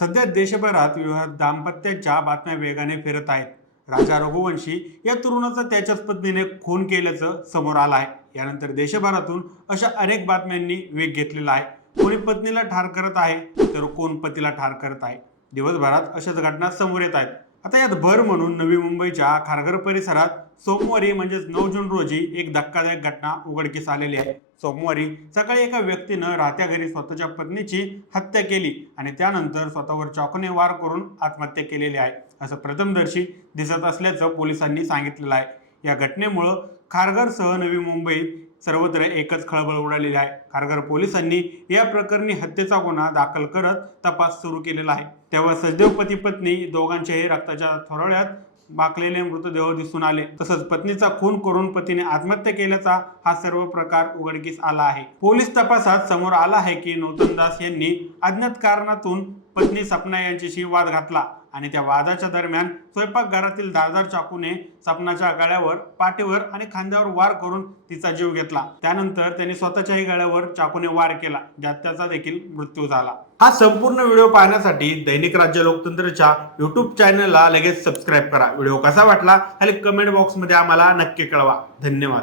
सध्या देशभरात विवाह दाम्पत्याच्या बातम्या वेगाने फिरत आहेत. राजा रघुवंशी या तरुणाचा त्याच्याच पत्नीने खून केल्याचं समोर आलं आहे. यानंतर देशभरातून अशा अनेक बातम्यांनी वेग घेतलेला आहे. कोणी पत्नीला ठार करत आहे, तर कोण पतीला ठार करत आहे. दिवसभरात अशाच घटना समोर येत आहेत. आता यात भर म्हणून नवी मुंबईच्या खारघर परिसरात सोमवारी म्हणजेच 9 जून रोजी एक धक्कादायक घटना उघडकीस आलेली आहे. सोमवारी सकाळी एका व्यक्तीनं राहत्या घरी स्वतःच्या पत्नीची हत्या केली आणि त्यानंतर स्वतःवर चाकूने वार करून आत्महत्या केलेली आहे, असं प्रथमदर्शी दिसत असल्याचं पोलिसांनी सांगितलेलं आहे. या घटनेमुळे खारघरसह नवी मुंबईत सर्वत्र एकच खळबळ उडालेली आहे. खारघर पोलिसांनी या प्रकरणी हत्येचा गुन्हा दाखल करत तपास सुरू केलेला आहे. तेव्हा सजदेव पती पत्नी दोघांच्याही रक्ताच्या थोरळ्यात माखलेले मृतदेह दिसून आले. तसंच पत्नीचा खून करून पतीने आत्महत्या केल्याचा हा सर्व प्रकार उघडकीस आला आहे. पोलीस तपासात समोर आला आहे की नौतन दास यांनी अज्ञात कारणातून पत्नी सपना यांच्याशी वाद घातला आणि त्या वादाच्या दरम्यान स्वयंपाकघरातील धारदार चाकूने सपनाच्या गळ्यावर, पाठीवर आणि खांद्यावर वार करून तिचा जीव घेतला. त्यानंतर त्यांनी स्वतःच्याही गळ्यावर चाकूने वार केला, ज्यात त्याचा देखील मृत्यू झाला. हा संपूर्ण व्हिडिओ पाहण्यासाठी दैनिक राज्य लोकतंत्रच्या YouTube चॅनलला लगेच सबस्क्राईब करा. व्हिडिओ कसा वाटला खाली कमेंट बॉक्समध्ये आम्हाला नक्की कळवा. धन्यवाद.